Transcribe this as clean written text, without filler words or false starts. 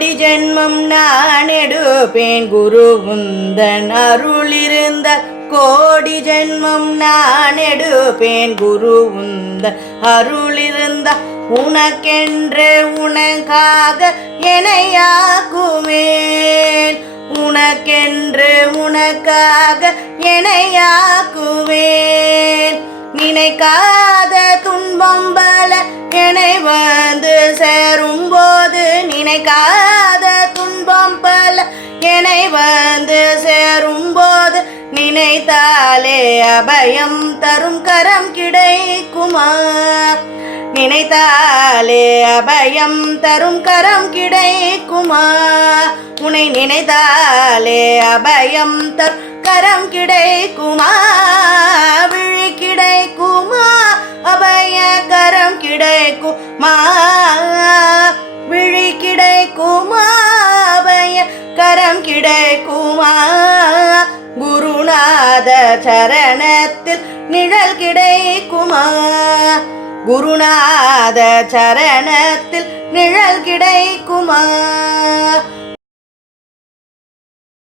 கோடி ஜென்மம் நான் எடுப்பேன் குரு உந்தன் அருளிருந்த கோடி ஜென்மம் நான் எடுப்பேன் குரு உந்தன் அருளிருந்த உனக்கென்று உனக்காக எனையாக்குவேன் உனக்கென்று உனக்காக எனையாக்குவேன் நினைக்காத துன்பம் பல என்னை வந்து சேரும்போது நினைக்காத துன்பம் பல என்னை வந்து சேரும்போது நினைத்தாலே அபயம் தரும் கரம் கிடைக்குமா நினைத்தாலே அபயம் தரும் கரம் கிடைக்குமா உன்னை நினைத்தாலே அபயம் தரும் கரம் கிடைக்குமா விழி கிடைக்குமா அபய கரம் கிடைக்குமா விழி கிடைக்குமா அபய கரம் கிடைக்குமா குருநாத சரணத்தில் நிழல் கிடைக்குமா குருநாத சரணத்தில் நிழல் கிடைக்குமா